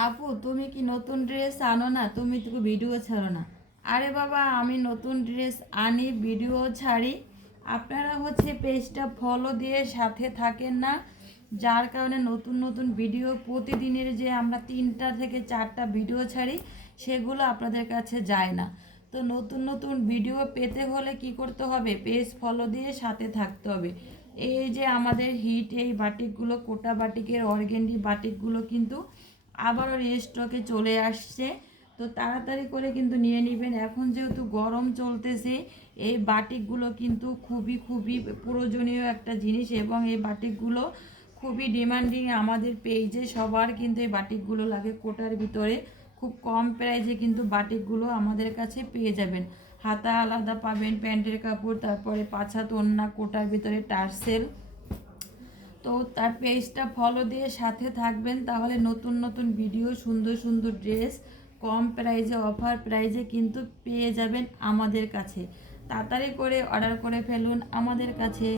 আপু তুমি কি নতুন ড্রেস আনো না? তুমি তো ভিডিও ছাড়ো না। আরে বাবা, আমি নতুন ড্রেস আনি, ভিডিও ছাড়ি। আপনারা পেজটা ফলো দিয়ে সাথে থাকেন না, যার কারণে নতুন নতুন ভিডিও প্রতিদিনের যে আমরা 3টা থেকে 4টা ভিডিও ছাড়ি, সেগুলো আপনাদের কাছে যায় না। তো নতুন নতুন ভিডিও পেতে হলে কি করতে হবে? পেজ ফলো দিয়ে সাথে থাকতে হবে। এই যে আমাদের হিট এই বাটিকগুলো, কোটা বাটিকের অর্গেন্ডি বাটিকগুলো কিন্তু আবারও রিস্টকে চলে আসছে। তো তাড়াতাড়ি করে কিন্তু নিয়ে নেবেন। এখন যেহেতু গরম চলতেছে, এই বাটিকগুলো কিন্তু খুবই খুবই প্রয়োজনীয় একটা জিনিস, এবং এই বাটিকগুলো খুবই ডিমান্ডিং আমাদের পেজে। সবার কিন্তু এই বাটিকগুলো লাগে। কোটার ভিতরে খুব কম প্রাইসে কিন্তু বাটিকগুলো আমাদের কাছে পেয়ে যাবেন। হাতা আলাদা পাবেন, প্যান্টের কাপড়, তারপরে পাছাত ওড়না, কোটার ভিতরে টার্সেল। তো তার পেজটা ফলো দিয়ে সাথে থাকবেন, তাহলে নতুন নতুন ভিডিও, সুন্দর সুন্দর ড্রেস কম প্রাইজে, অফার প্রাইজে কিন্তু পেয়ে যাবেন আমাদের কাছে। তাড়াতাড়ি করে অর্ডার করে ফেলুন আমাদের কাছে।